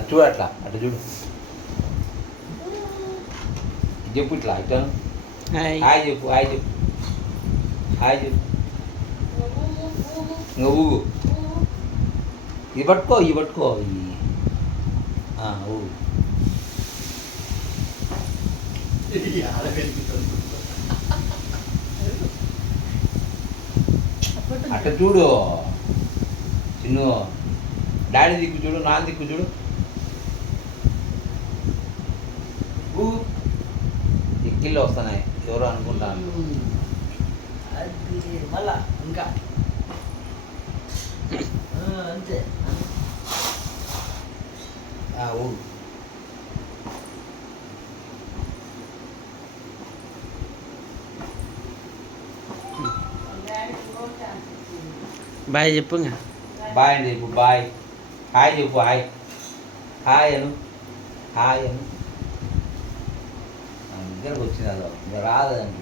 అది చూడు అట్లా అట్లా చూడు చెప్పు ఇట్లా ఇట్లా హాయ్ చెప్పు హాయ్ చెప్పు హాయ్ చెప్పు ఇంకా ఊగు ఇది పట్టుకో ఇవి పట్టుకో ఊగు అట్లా చూడు చిన్ను డాడీ దిక్కు చూడు నాన్న దిక్కు చూడు ఎక్కిళ్ళు వస్తున్నాయి ఎవరు అనుకుంటాను అది మళ్ళా ఇంకా అంతే ఊగు బాయ్ చెప్పు బాయ్ అండి చెప్పు బాయ్ హాయ్ చెప్పు హాయ్ హాయ్ అను హాయ్ అను దగ్గరకు వచ్చింది అదో రాదండి